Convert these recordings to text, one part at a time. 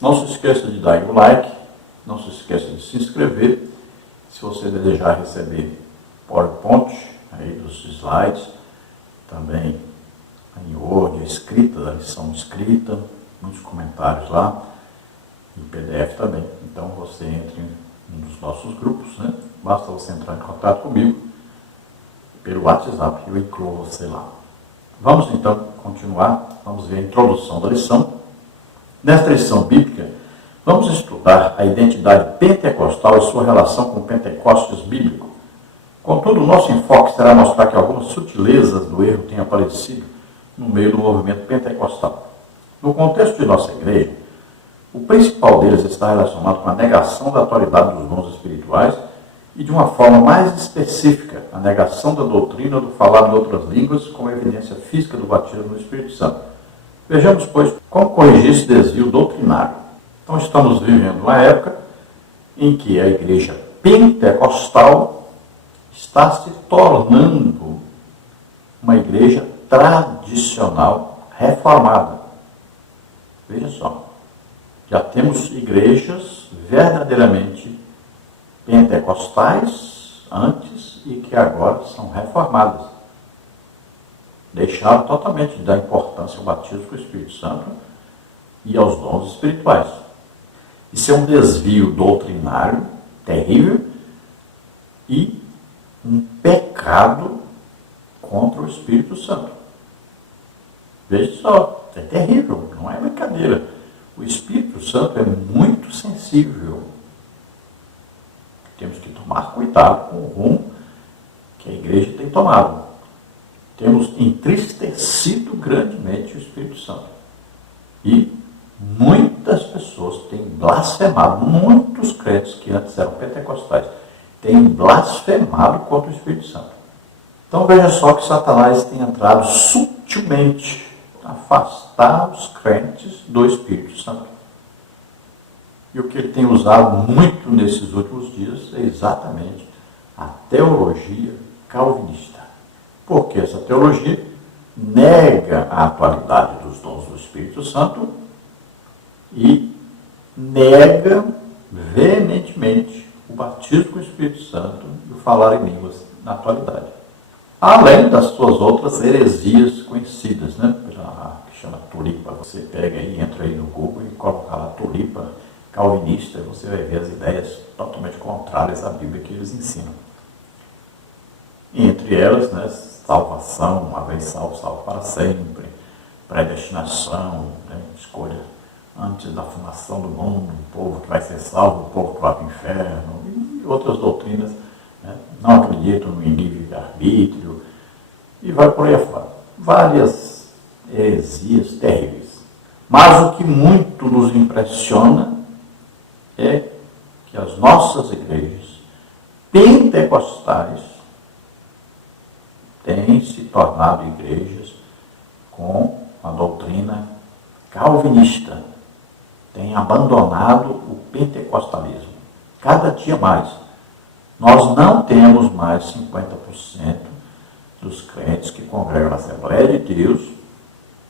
Não se esqueça de dar o like, não se esqueça de se inscrever. Se você desejar receber PowerPoint aí dos slides, também em Word, a escrita, da lição escrita, muitos comentários lá, em PDF também. Então você entre em um dos nossos grupos, né? Basta você entrar em contato comigo pelo WhatsApp, eu incluo você lá. Vamos então continuar, vamos ver a introdução da lição. Nesta lição bíblica, vamos estudar a identidade pentecostal e sua relação com o Pentecostes bíblico. Contudo, o nosso enfoque será mostrar que algumas sutilezas do erro têm aparecido no meio do movimento pentecostal. No contexto de nossa igreja, o principal deles está relacionado com a negação da autoridade dos dons espirituais e, de uma forma mais específica, a negação da doutrina do falar em outras línguas como evidência física do batismo no Espírito Santo. Vejamos, pois, como corrigir esse desvio doutrinário. Então, estamos vivendo uma época em que a igreja pentecostal está se tornando uma igreja tradicional reformada. Veja só, já temos igrejas verdadeiramente pentecostais antes e que agora são reformadas. Deixaram totalmente de dar importância ao batismo com o Espírito Santo e aos dons espirituais. Isso é um desvio doutrinário terrível e um pecado contra o Espírito Santo. Veja só, é terrível, não é brincadeira. O Espírito Santo é muito sensível. Temos que tomar cuidado com o rumo que a igreja tem tomado. Temos entristecido grandemente o Espírito Santo. E muitas pessoas têm blasfemado, muitos crentes que antes eram pentecostais, têm blasfemado contra o Espírito Santo. Então veja só que Satanás tem entrado sutilmente a afastar os crentes do Espírito Santo. E o que ele tem usado muito nesses últimos dias é exatamente a teologia calvinista. Porque essa teologia nega a atualidade dos dons do Espírito Santo e nega veementemente o batismo com o Espírito Santo e o falar em línguas na atualidade. Além das suas outras heresias conhecidas, né? Que chama tulipa. Você pega aí, entra aí no Google e coloca lá tulipa calvinista, você vai ver as ideias totalmente contrárias à Bíblia que eles ensinam. Entre elas, né, salvação, uma vez salvo, salvo para sempre, predestinação, né, escolha antes da fundação do mundo, o povo que vai ser salvo, o povo que vai para o inferno, e outras doutrinas, né, não acreditam no livre-arbítrio, e vai por aí afora. Várias heresias terríveis. Mas o que muito nos impressiona é que as nossas igrejas pentecostais têm se tornado igrejas com a doutrina calvinista, têm abandonado o pentecostalismo. Cada dia mais. Nós não temos mais 50% dos crentes que congregam na Assembleia de Deus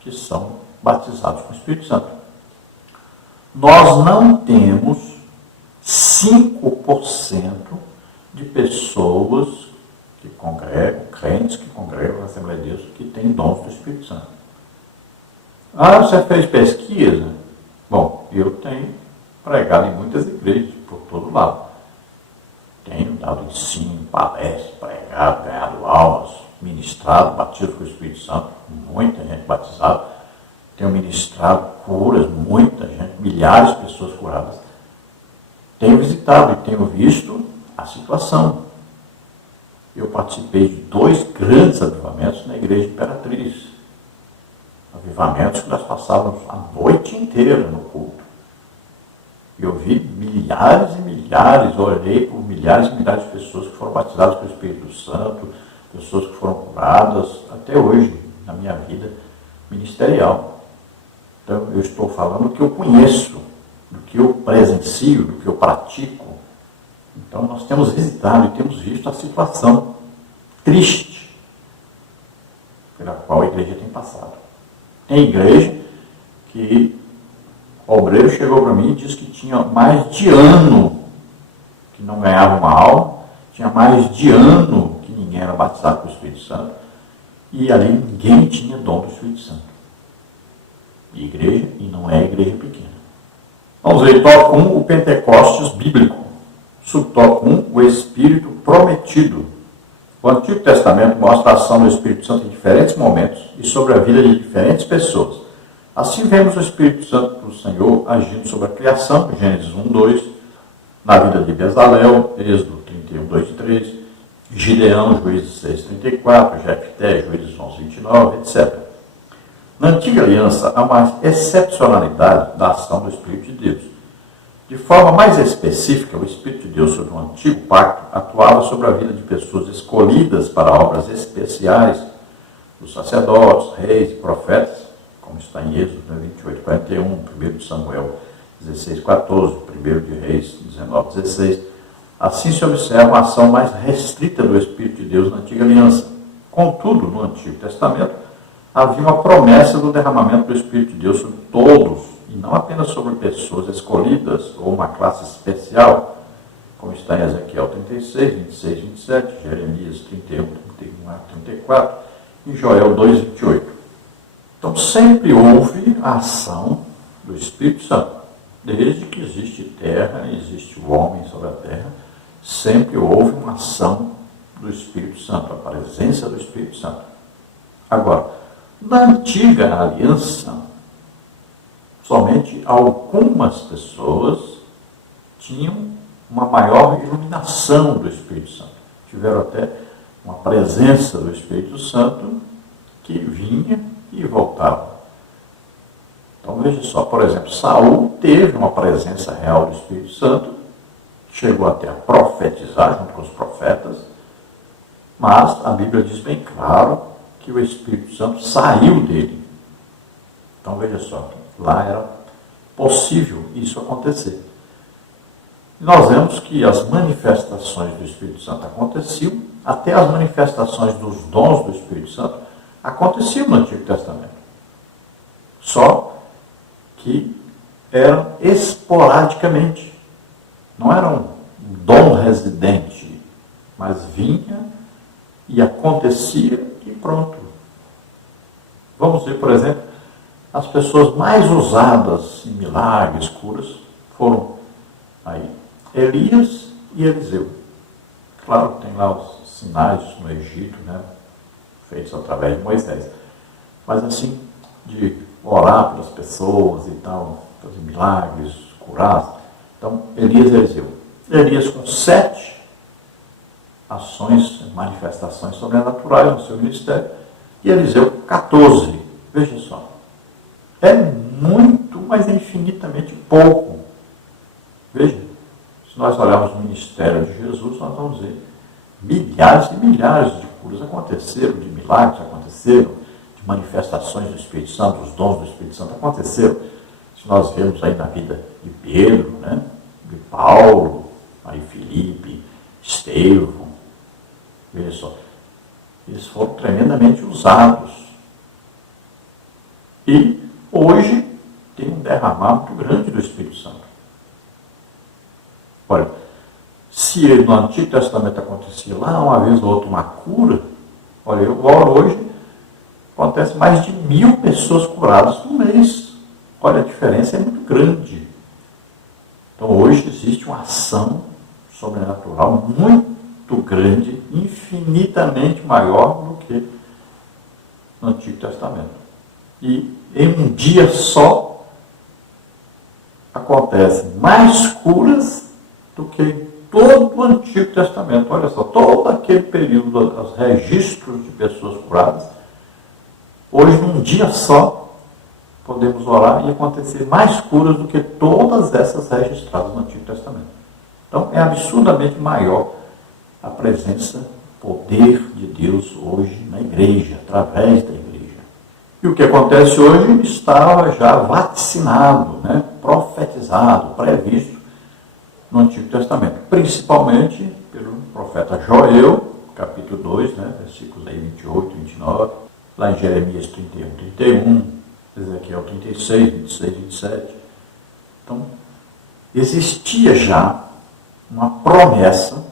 que são batizados com o Espírito Santo. Nós não temos 5% de pessoas que congregam, crentes que congregam na Assembleia de Deus, que têm dons do Espírito Santo. Ah, você fez pesquisa? Bom, eu tenho pregado em muitas igrejas, por todo lado. Tenho dado ensino, palestras, pregado, ganhado aulas, ministrado, batismo com o Espírito Santo, muita gente batizada. Tenho ministrado curas, muita gente, milhares de pessoas curadas. Tenho visitado e tenho visto a situação. Eu participei de 2 grandes avivamentos na Igreja Imperatriz. Avivamentos que nós passávamos a noite inteira no culto. Eu vi milhares e milhares, orei por milhares e milhares de pessoas que foram batizadas pelo Espírito Santo, pessoas que foram curadas, até hoje, na minha vida ministerial. Então, eu estou falando do que eu conheço, do que eu presencio, do que eu pratico. Então, nós temos visitado e temos visto a situação triste pela qual a igreja tem passado. Tem igreja que O obreiro chegou para mim e disse que tinha mais de ano que não ganhava uma alma, tinha mais de ano que ninguém era batizado com o Espírito Santo, e ali ninguém tinha dom do Espírito Santo. Igreja, e não é igreja pequena. Vamos ver, tópico 1, o Pentecostes bíblico. Subtópico 1, o Espírito prometido. O Antigo Testamento mostra a ação do Espírito Santo em diferentes momentos e sobre a vida de diferentes pessoas. Assim vemos o Espírito Santo do Senhor agindo sobre a criação, Gênesis 1, 2, na vida de Bezalel, Êxodo 31, 2 e 3, Gideão, Juízes 6, 34, Jefté, Juízes 11, 29, etc. Na Antiga Aliança, há uma excepcionalidade da ação do Espírito de Deus. De forma mais específica, o Espírito de Deus sobre o Antigo Pacto atuava sobre a vida de pessoas escolhidas para obras especiais, dos sacerdotes, reis e profetas, como está em Êxodo 28, 41, 1 de Samuel 16, 14, 1 de Reis 19, 16. Assim se observa a ação mais restrita do Espírito de Deus na Antiga Aliança. Contudo, no Antigo Testamento, havia uma promessa do derramamento do Espírito de Deus sobre todos, e não apenas sobre pessoas escolhidas ou uma classe especial, como está em Ezequiel 36, 26, 27, Jeremias 31, 31 a 34 e Joel 2, 28. Então, sempre houve a ação do Espírito Santo. Desde que existe terra, existe o homem sobre a terra, sempre houve uma ação do Espírito Santo, a presença do Espírito Santo. Agora, na Antiga Aliança, somente algumas pessoas tinham uma maior iluminação do Espírito Santo. Tiveram até uma presença do Espírito Santo que vinha e voltava. Então veja só, por exemplo, Saul teve uma presença real do Espírito Santo, chegou até a profetizar junto com os profetas, mas a Bíblia diz bem claro que o Espírito Santo saiu dele. Então veja só, lá era possível isso acontecer. E nós vemos que as manifestações do Espírito Santo aconteciam, até as manifestações dos dons do Espírito Santo aconteciam no Antigo Testamento. Só que eram esporadicamente. Não era um dom residente, mas vinha e acontecia e pronto. Vamos ver, por exemplo, as pessoas mais usadas em milagres, curas, foram aí Elias e Eliseu. Claro que tem lá os sinais no Egito, né, feitos através de Moisés. Mas assim, de orar pelas pessoas e tal, fazer milagres, curar. Então, Elias e Eliseu. Elias com 7 ações, manifestações sobrenaturais no seu ministério, e Eliseu 14. Veja só. É muito, mas infinitamente pouco. Veja, se nós olharmos o ministério de Jesus, nós vamos ver milhares e milhares de curas aconteceram, de milagres aconteceram, de manifestações do Espírito Santo, os dons do Espírito Santo aconteceram. Se nós vemos aí na vida de Pedro, né, de Paulo, aí Filipe, Estevão, veja só, eles foram tremendamente usados. E hoje tem um derramar muito grande do Espírito Santo. Olha, se no Antigo Testamento acontecia lá uma vez ou outra uma cura, olha, agora hoje acontece mais de 1000 pessoas curadas no mês. Olha, a diferença é muito grande. Então hoje existe uma ação sobrenatural muito grande, infinitamente maior do que no Antigo Testamento. E em um dia só acontecem mais curas do que em todo o Antigo Testamento. Olha só, todo aquele período, os registros de pessoas curadas, hoje num dia só podemos orar e acontecer mais curas do que todas essas registradas no Antigo Testamento. Então é absurdamente maior a presença, o poder de Deus hoje na igreja, através da igreja. E o que acontece hoje estava já vaticinado, né, profetizado, previsto no Antigo Testamento, principalmente pelo profeta Joel, capítulo 2, né, versículos aí 28, 29, lá em Jeremias 31, 31, Ezequiel 36, 26, 27, Então, existia já uma promessa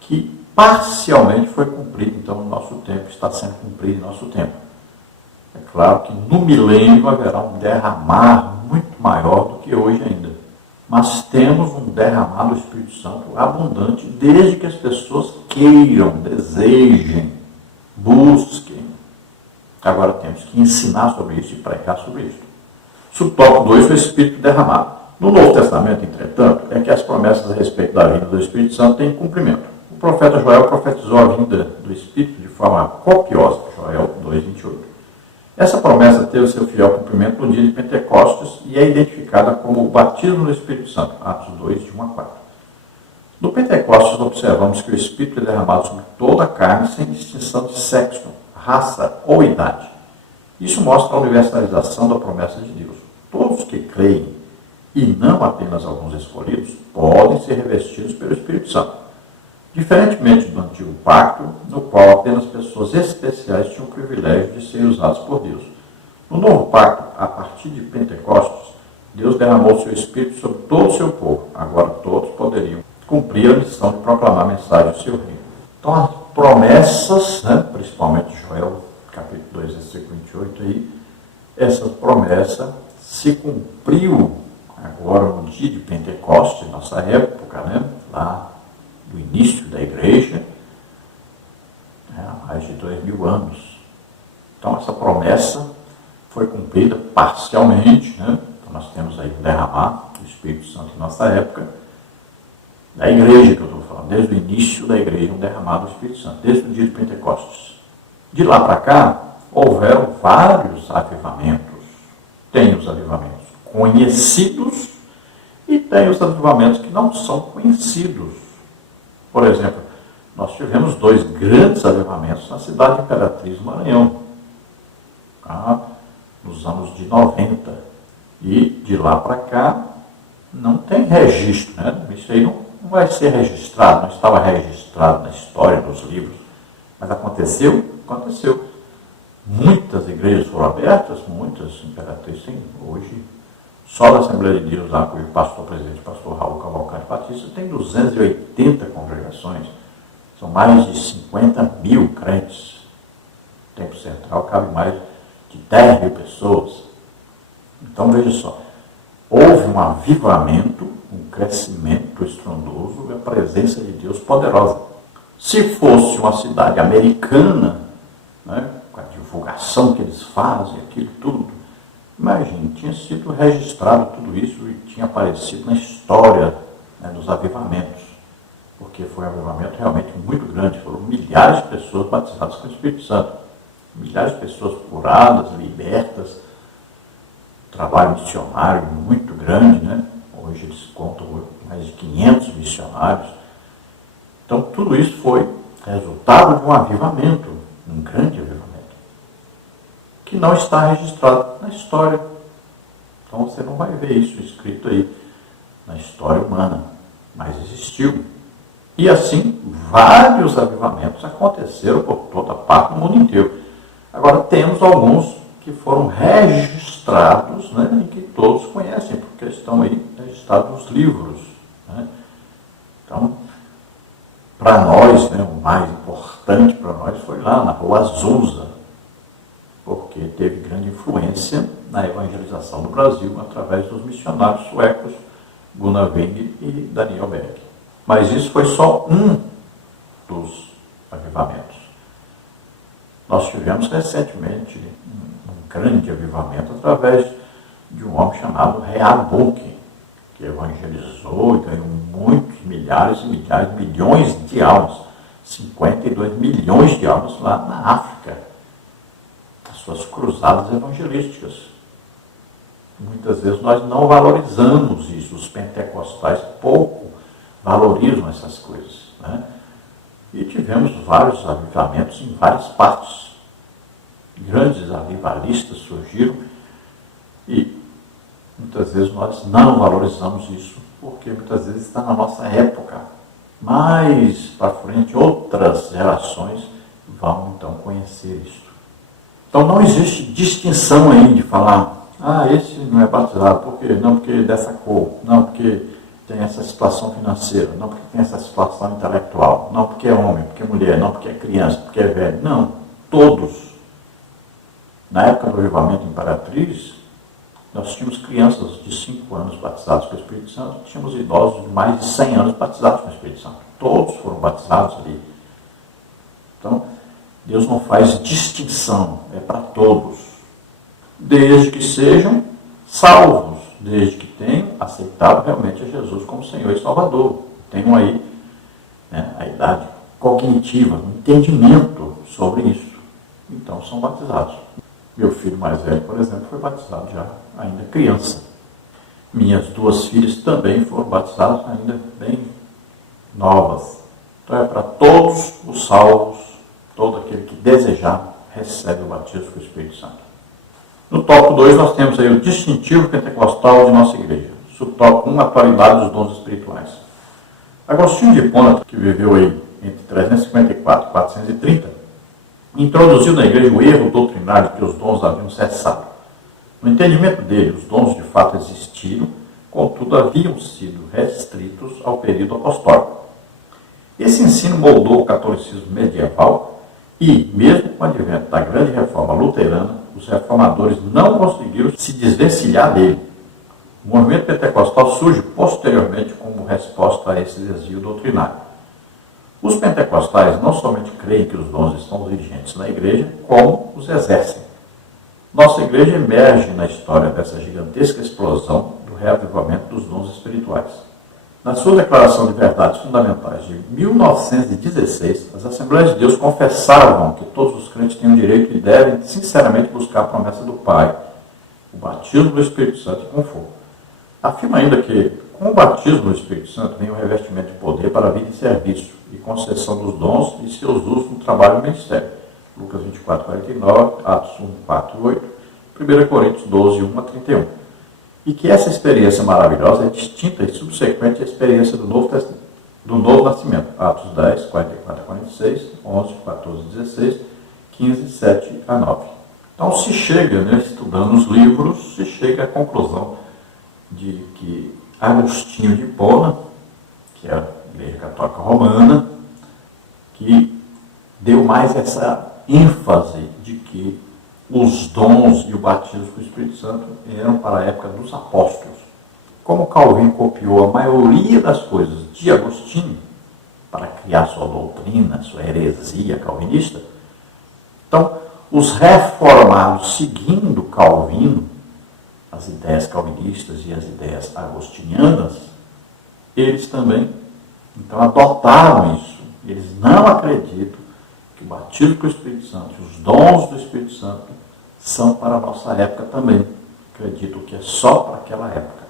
que parcialmente foi cumprida, então, no nosso tempo, está sendo cumprida em nosso tempo. É claro que no milênio haverá um derramar muito maior do que hoje ainda. Mas temos um derramar do Espírito Santo abundante, desde que as pessoas queiram, desejem, busquem. Agora temos que ensinar sobre isso e pregar sobre isso. Subtópico 2, o Espírito derramado. No Novo Testamento, entretanto, é que as promessas a respeito da vinda do Espírito Santo têm cumprimento. O profeta Joel profetizou a vinda do Espírito de forma copiosa, Joel 2:28. Essa promessa teve seu fiel cumprimento no dia de Pentecostes e é identificada como o batismo no Espírito Santo, Atos 2:1-4. No Pentecostes, observamos que o Espírito é derramado sobre toda a carne, sem distinção de sexo, raça ou idade. Isso mostra a universalização da promessa de Deus. Todos que creem, e não apenas alguns escolhidos, podem ser revestidos pelo Espírito Santo. Diferentemente do antigo pacto, no qual apenas pessoas especiais tinham o privilégio de serem usadas por Deus. No novo pacto, a partir de Pentecostes, Deus derramou seu Espírito sobre todo o seu povo. Agora todos poderiam cumprir a missão de proclamar a mensagem do seu reino. Então as promessas, principalmente Joel, capítulo 2, versículo 28, aí, essa promessa se cumpriu agora no dia de Pentecostes, nossa época, lá do início da igreja, há mais de 2000 anos. Então essa promessa foi cumprida parcialmente, Então nós temos aí o derramar do Espírito Santo em nossa época, da igreja que eu estou falando, desde o início da igreja, um derramado do Espírito Santo, desde o dia de Pentecostes. De lá para cá, houveram vários avivamentos. Tem os avivamentos conhecidos e tem os avivamentos que não são conhecidos. Por exemplo, nós tivemos 2 grandes avivamentos na cidade de Imperatriz, Maranhão, nos anos de 90. E de lá para cá não tem registro, Isso aí não vai ser registrado, não estava registrado na história dos livros. Mas aconteceu? Aconteceu. Muitas igrejas foram abertas, muitas Imperatriz tem hoje. Só da Assembleia de Deus, lá com o pastor-presidente, pastor Raul Cavalcante Batista, tem 280 congregações. São mais de 50 mil crentes. O Templo Central cabe mais de 10 mil pessoas. Então, veja só. Houve um avivamento, um crescimento estrondoso, a presença de Deus poderosa. Se fosse uma cidade americana, com a divulgação que eles fazem, aquilo tudo, imagine, tinha sido registrado tudo isso e tinha aparecido na história dos avivamentos, porque foi um avivamento realmente muito grande, foram milhares de pessoas batizadas com o Espírito Santo, milhares de pessoas curadas, libertas, trabalho missionário muito grande, Hoje eles contam mais de 500 missionários. Então tudo isso foi resultado de um avivamento, um grande avivamento, que não está registrado na história. Então você não vai ver isso escrito aí na história humana, mas existiu. E assim, vários avivamentos aconteceram por toda parte do mundo inteiro. Agora temos alguns que foram registrados, e que todos conhecem, porque estão aí registrados nos livros. Então, para nós, o mais importante para nós foi lá na Rua Azusa, porque teve grande influência na evangelização do Brasil através dos missionários suecos Gunnar Wing e Daniel Beck. Mas isso foi só um dos avivamentos. Nós tivemos recentemente um grande avivamento através de um homem chamado Reinhard Bonke, que evangelizou e ganhou muitos, milhares e milhares, milhões de almas, 52 milhões de almas lá na África, as suas cruzadas evangelísticas. Muitas vezes nós não valorizamos isso, os pentecostais pouco valorizam essas coisas. E tivemos vários avivamentos em várias partes. Grandes avivalistas surgiram e muitas vezes nós não valorizamos isso, porque muitas vezes está na nossa época. Mais para frente, outras gerações vão então conhecer isso. Então não existe distinção aí de falar, Ah, esse não é batizado, por quê? Não porque é dessa cor, não porque tem essa situação financeira, não porque tem essa situação intelectual, não porque é homem, porque é mulher, não porque é criança, porque é velho. Não, todos. Na época do avivamento Imperatriz, nós tínhamos crianças de 5 anos batizados com o Espírito Santo, tínhamos idosos de mais de 100 anos batizados com o Espírito Santo. Todos foram batizados ali. Então, Deus não faz distinção, é para todos. Desde que sejam salvos, desde que tenham aceitado realmente a Jesus como Senhor e Salvador. Tenham aí, né, a idade cognitiva, um entendimento sobre isso. Então, são batizados. Meu filho mais velho, por exemplo, foi batizado já ainda criança. Minhas 2 filhas também foram batizadas ainda bem novas. Então é para todos os salvos, todo aquele que desejar recebe o batismo com o Espírito Santo. No tópico 2 nós temos aí o distintivo pentecostal de nossa igreja. Subtópico 1, atualidade dos dons espirituais. Agostinho de Hipona, que viveu aí entre 354 e 430, introduziu na igreja o erro doutrinário de que os dons haviam cessado. No entendimento dele, os dons de fato existiram, contudo haviam sido restritos ao período apostólico. Esse ensino moldou o catolicismo medieval e, mesmo com o advento da grande reforma luterana, os reformadores não conseguiram se desvencilhar dele. O movimento pentecostal surge posteriormente como resposta a esse desvio doutrinário. Os pentecostais não somente creem que os dons estão vigentes na igreja, como os exercem. Nossa igreja emerge na história dessa gigantesca explosão do reavivamento dos dons espirituais. Na sua Declaração de Verdades Fundamentais de 1916, as Assembleias de Deus confessavam que todos os crentes têm o direito e devem sinceramente buscar a promessa do Pai, o batismo do Espírito Santo e conforto. Afirma ainda que, com o batismo do Espírito Santo, vem o revestimento de poder para a vida e serviço e concessão dos dons e seus usos no trabalho e ministério. Lucas 24, 49, Atos 1, 4 e 8, 1 Coríntios 12, 1 a 31. E que essa experiência maravilhosa é distinta e subsequente à experiência do novo nascimento. Atos 10, 44 a 46, 11, 14 a 16, 15, 7 a 9. Então se chega, né, estudando os livros, se chega à conclusão de que Agostinho de Hipona, que é a Igreja Católica Romana, que deu mais essa ênfase de que os dons e o batismo com o Espírito Santo eram para a época dos apóstolos. Como Calvino copiou a maioria das coisas de Agostinho para criar sua doutrina, sua heresia calvinista, então os reformados, seguindo Calvino, as ideias calvinistas e as ideias agostinianas, eles também então adotaram isso. Eles não acreditam que o batismo com o Espírito Santo e os dons do Espírito Santo são para a nossa época também. Acredito que é só para aquela época.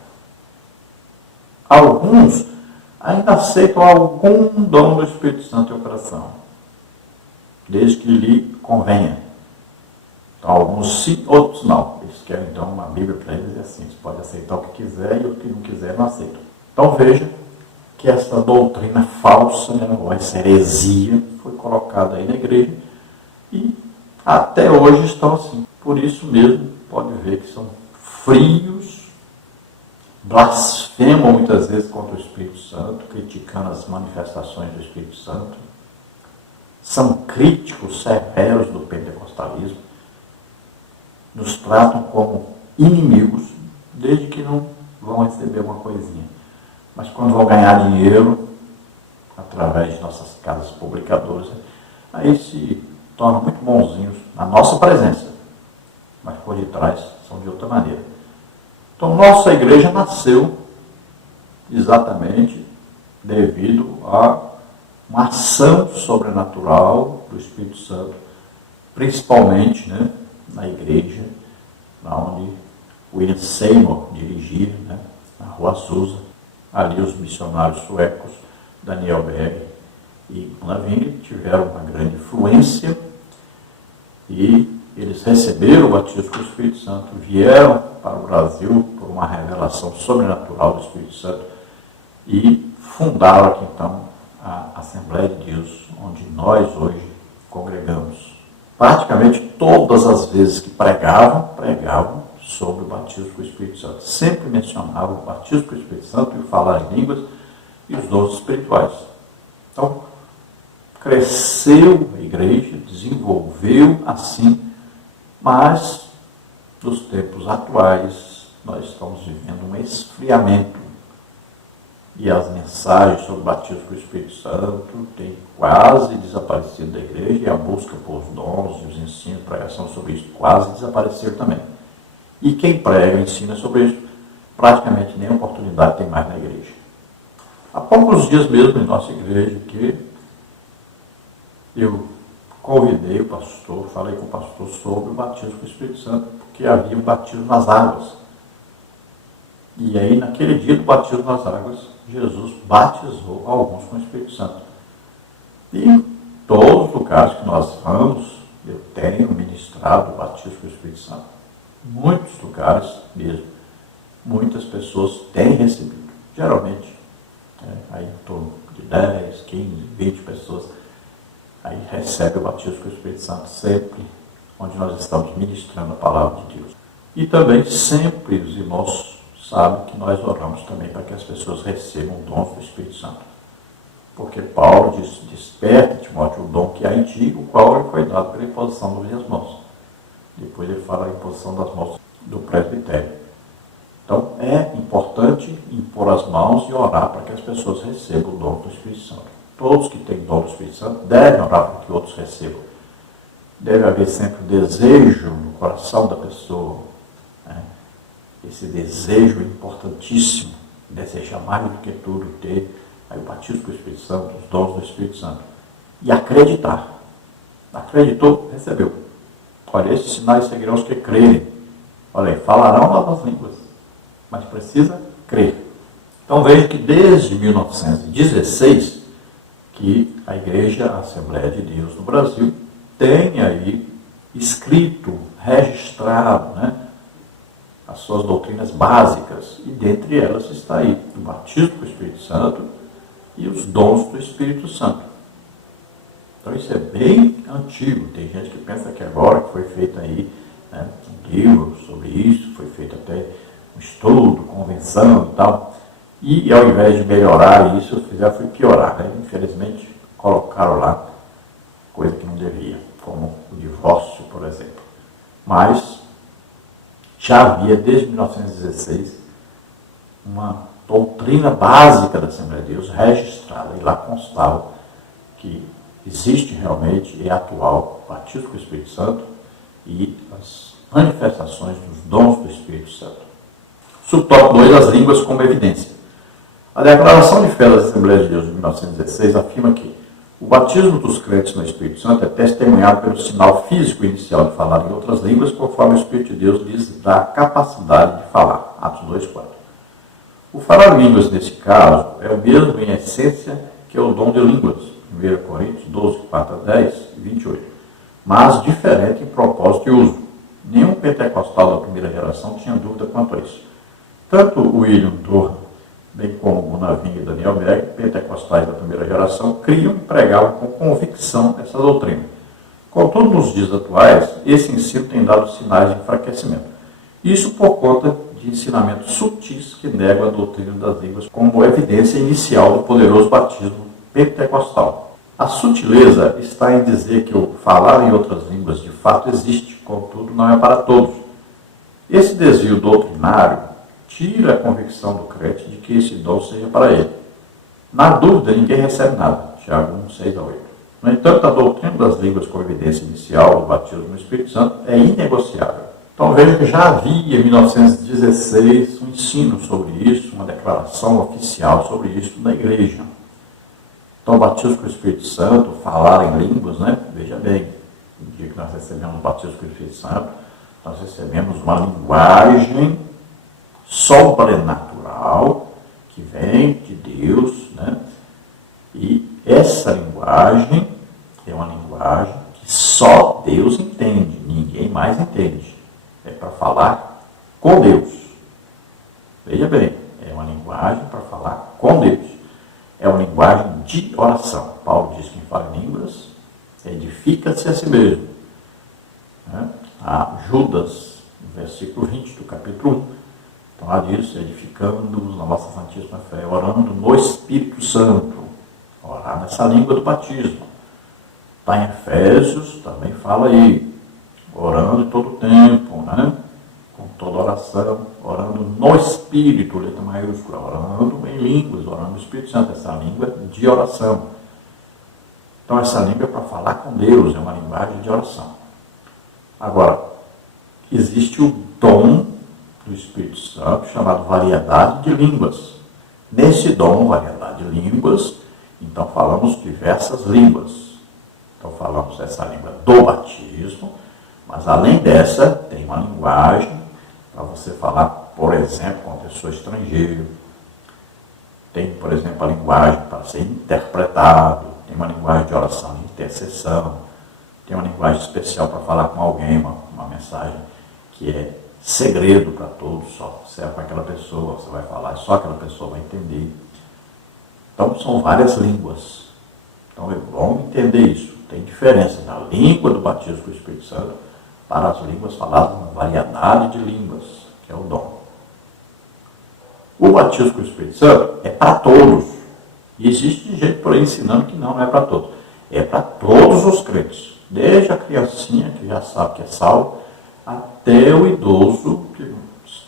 Alguns ainda aceitam algum dom do Espírito Santo em operação, desde que lhe convenha. Então, alguns sim, outros não. Eles querem então uma Bíblia para eles e assim, você pode aceitar o que quiser e o que não quiser não aceita. Então veja que essa doutrina falsa, ou essa heresia, foi colocada aí na igreja e até hoje estão assim. Por isso mesmo, pode ver que são frios, blasfemam muitas vezes contra o Espírito Santo, criticando as manifestações do Espírito Santo, são críticos severos do pentecostalismo, nos tratam como inimigos, desde que não vão receber uma coisinha. Mas quando vão ganhar dinheiro, através de nossas casas publicadoras, aí se tornam muito bonzinhos na nossa presença, mas por detrás são de outra maneira. Então, nossa igreja nasceu exatamente devido a uma ação sobrenatural do Espírito Santo, principalmente, né, na igreja, onde William Seymour dirigia, né, na Rua Azusa. Ali os missionários suecos, Daniel Berg e Laving, tiveram uma grande influência e eles receberam o batismo com o Espírito Santo, vieram para o Brasil por uma revelação sobrenatural do Espírito Santo e fundaram aqui então a Assembleia de Deus, onde nós hoje congregamos. Praticamente todas as vezes que pregavam sobre o batismo com o Espírito Santo. Sempre mencionava o batismo com o Espírito Santo e o falar em línguas e os dons espirituais. Então, cresceu a igreja, desenvolveu assim, mas nos tempos atuais nós estamos vivendo um esfriamento e as mensagens sobre o batismo com o Espírito Santo têm quase desaparecido da igreja e a busca por dons e os ensinos, pregação sobre isso quase desapareceram também. E quem prega e ensina sobre isso, praticamente nem oportunidade tem mais na igreja. Há poucos dias mesmo em nossa igreja que eu convidei o pastor, falei com o pastor sobre o batismo com o Espírito Santo, porque havia um batismo nas águas. E aí, naquele dia do batismo nas águas, Jesus batizou alguns com o Espírito Santo. E em todos os lugares que nós vamos, eu tenho ministrado o batismo com o Espírito Santo. Muitos lugares mesmo. Muitas pessoas têm recebido. Geralmente, aí em torno de 10, 15, 20 pessoas, aí recebe o batismo com o Espírito Santo sempre onde nós estamos ministrando a palavra de Deus. E também sempre os irmãos sabem que nós oramos também para que as pessoas recebam o dom do Espírito Santo. Porque Paulo diz, desperta, Timóteo, o dom que há em ti, o qual lhe foi dado pela imposição das minhas mãos. Depois ele fala a imposição das mãos do presbitério. Então é importante impor as mãos e orar para que as pessoas recebam o dom do Espírito Santo. Todos que têm dom do Espírito Santo devem orar para que outros recebam. Deve haver sempre o desejo no coração da pessoa. Esse desejo é importantíssimo. Desejar mais do que tudo ter aí o batismo com o Espírito Santo, os dons do Espírito Santo. E acreditar. Acreditou, recebeu. Olha, esses sinais seguirão os que crerem. Olha aí, falarão novas línguas. Mas precisa crer. Então veja que desde 1916 que a Igreja a Assembleia de Deus no Brasil tem aí escrito, registrado, as suas doutrinas básicas, e dentre elas está aí o batismo com o Espírito Santo e os dons do Espírito Santo. Então isso é bem antigo, tem gente que pensa que agora que foi feito aí um livro sobre isso, foi feito até um estudo, convenção e tal, e ao invés de melhorar isso, foi piorar. Infelizmente colocaram lá coisa que não devia, como o divórcio, por exemplo. Mas já havia, desde 1916, uma doutrina básica da Assembleia de Deus registrada, e lá constava que existe realmente e é atual o batismo com o Espírito Santo e as manifestações dos dons do Espírito Santo. Subtópico 2, as línguas como evidência. A Declaração de Fé da Assembleia de Deus de 1916 afirma que o batismo dos crentes no Espírito Santo é testemunhado pelo sinal físico inicial de falar em outras línguas, conforme o Espírito de Deus lhes dá a capacidade de falar. Atos 2:4. O falar línguas, nesse caso, é o mesmo em essência que o dom de línguas, 1 Coríntios 12, 4 a 10 e 28, mas diferente em propósito e uso. Nenhum pentecostal da primeira geração tinha dúvida quanto a isso. Tanto o William Thorne, bem como o Gunavinho e Daniel Berg, pentecostais da primeira geração, criam e pregavam com convicção essa doutrina. Contudo, nos dias atuais, esse ensino tem dado sinais de enfraquecimento. Isso por conta de ensinamentos sutis que negam a doutrina das línguas como evidência inicial do poderoso batismo pentecostal. A sutileza está em dizer que o falar em outras línguas de fato existe, contudo não é para todos. Esse desvio doutrinário tira a convicção do crente de que esse dom seja para ele. Na dúvida, ninguém recebe nada. Tiago 1, 6 a 8. No entanto, a doutrina das línguas como evidência inicial do batismo no Espírito Santo é inegociável. Então veja que já havia em 1916 um ensino sobre isso, uma declaração oficial sobre isso na igreja. Então o batismo com o Espírito Santo, falar em línguas, veja bem, no dia que nós recebemos o batismo com o Espírito Santo, nós recebemos uma linguagem sobrenatural que vem de Deus, e essa linguagem é uma linguagem que só Deus entende, ninguém mais entende. É para falar com Deus. Veja bem, é uma linguagem para falar com Deus. É uma linguagem de oração. Paulo diz que quem fala em línguas edifica-se a si mesmo. A Judas no versículo 20 do capítulo 1. Então lá diz, edificando na vossa santíssima fé, orando no Espírito Santo, orar nessa língua do batismo. Está em Efésios, também fala aí, orando em todo o tempo, né? Com toda oração, orando no Espírito, letra maiúscula, orando em línguas, orando no Espírito Santo, essa língua de oração. Então essa língua é para falar com Deus, é uma linguagem de oração. Agora, existe o dom do Espírito Santo, chamado variedade de línguas. Nesse dom, variedade de línguas, então falamos diversas línguas. Então falamos essa língua do batismo, mas além dessa, tem uma linguagem para você falar, por exemplo, com uma pessoa estrangeira. Tem, por exemplo, a linguagem para ser interpretado, tem uma linguagem de oração de intercessão, tem uma linguagem especial para falar com alguém, uma mensagem que é segredo para todos, só serve para aquela pessoa, você vai falar, só aquela pessoa vai entender. Então, são várias línguas. Então, é bom entender isso. Tem diferença na língua do batismo com o Espírito Santo para as línguas faladas, uma variedade de línguas, que é o dom. O batismo com o Espírito Santo é para todos. E existe gente por aí ensinando que não é para todos. É para todos os crentes. Desde a criancinha, que já sabe que é salvo, até o idoso de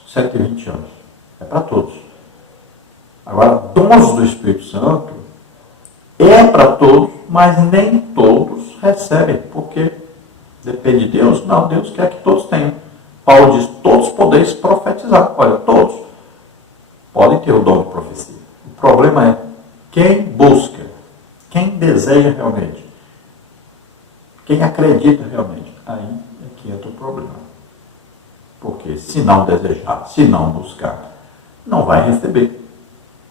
120 anos. É para todos. Agora, dons do Espírito Santo é para todos, mas nem todos recebem, porque depende de Deus. Não, Deus quer que todos tenham. Paulo diz, todos podeis profetizar. Olha, todos podem ter o dom de profecia. O problema é quem busca, quem deseja realmente, quem acredita realmente. Aí é que entra o problema. Porque se não desejar, se não buscar, não vai receber.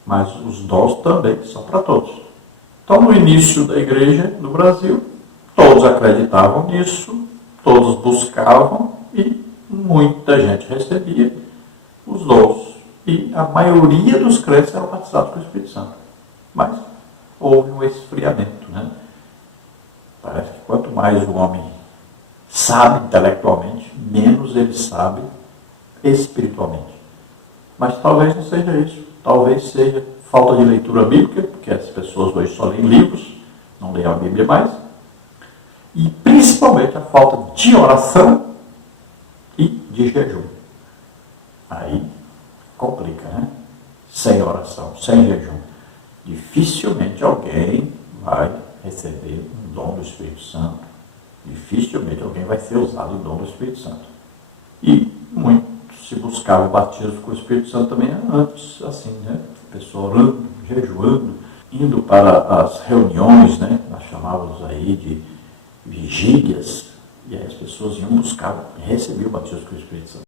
Mas os dons também são para todos. Então, no início da igreja no Brasil, todos acreditavam nisso, todos buscavam e muita gente recebia os dons. E a maioria dos crentes eram batizados com o Espírito Santo. Mas houve um esfriamento, né? Parece que quanto mais o homem sabe intelectualmente, menos ele sabe espiritualmente. Mas talvez não seja isso. Talvez seja falta de leitura bíblica, porque as pessoas hoje só leem livros, não leem a Bíblia mais. E principalmente a falta de oração e de jejum. Aí complica, né? Sem oração, sem jejum, dificilmente alguém vai receber um dom do Espírito Santo. Dificilmente alguém vai ser usado o dom do Espírito Santo. E muito se buscava o batismo com o Espírito Santo também antes, assim, né? A pessoa orando, jejuando, indo para as reuniões, né? Nós chamávamos aí de vigílias, e aí as pessoas iam buscar e receber o batismo com o Espírito Santo.